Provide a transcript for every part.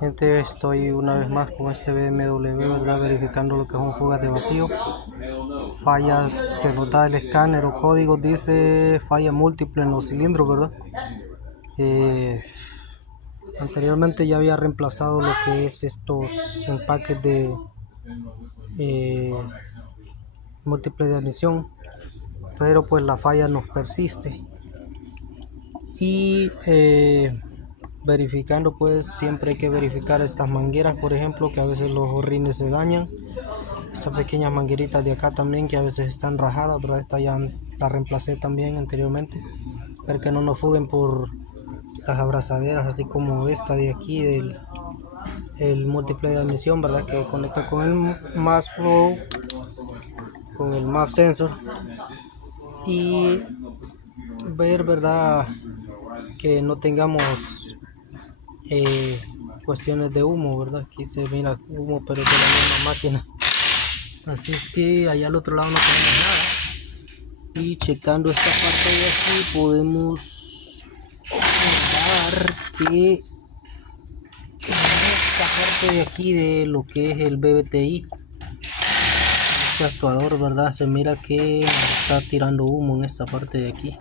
Gente, estoy una vez más con este BMW, ¿verdad? Verificando lo que son fugas de vacío, fallas que nos da el escáner o códigos, dice falla múltiple en los cilindros, ¿verdad? Anteriormente ya había reemplazado lo que es estos empaques de múltiple de admisión, pero pues la falla nos persiste. Y verificando, pues siempre hay que verificar estas mangueras, por ejemplo, que a veces los rines se dañan. Estas pequeñas mangueritas de acá también, que a veces están rajadas, pero esta ya la reemplacé también anteriormente, para que no nos fuguen por las abrazaderas, así como esta de aquí del el múltiple de admisión, verdad, que conecta con el MAX Flow, con el MAP sensor, y ver, verdad, que no tengamos cuestiones de humo, verdad. Aquí se mira humo, pero es de la misma máquina. Así es que allá al otro lado no tenemos nada. Y checando esta parte de aquí podemos ver que en esta parte de aquí de lo que es el BBTI, este actuador, verdad, se mira que está tirando humo en esta parte de aquí.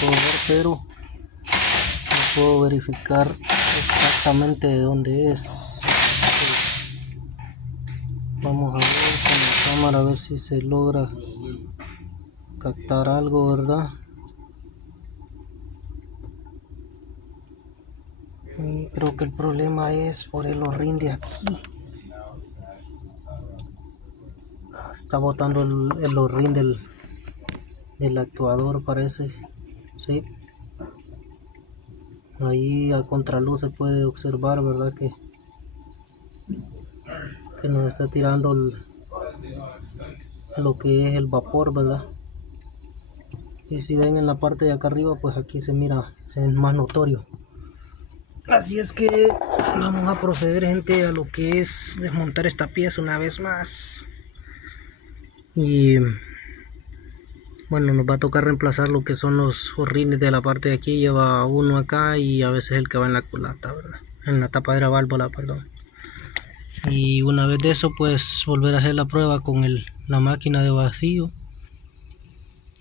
Puedo ver, pero no puedo verificar exactamente de dónde es. Vamos a ver con la cámara a ver si se logra captar algo, ¿verdad? Y creo que el problema es por el horrín de aquí. Está botando el horrín del actuador, parece. Sí. Ahí a contraluz se puede observar, ¿verdad? Que nos está tirando lo que es el vapor, ¿verdad? Y si ven en la parte de acá arriba, pues aquí se mira, es más notorio. Así es que vamos a proceder, gente, a lo que es desmontar esta pieza una vez más. Y bueno, nos va a tocar reemplazar lo que son los horrines de la parte de aquí. Lleva uno acá y a veces el que va en la culata, ¿verdad? En la tapadera válvula, perdón. Y una vez de eso, pues volver a hacer la prueba con la máquina de vacío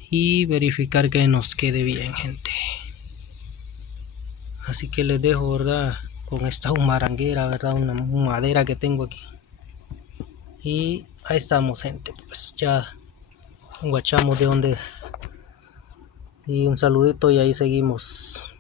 y verificar que nos quede bien, gente. Así que les dejo, ¿verdad? Con esta humaranguera, ¿verdad? Una madera que tengo aquí. Y ahí estamos, gente. Pues ya guachamos de dónde es. Y un saludito y ahí seguimos.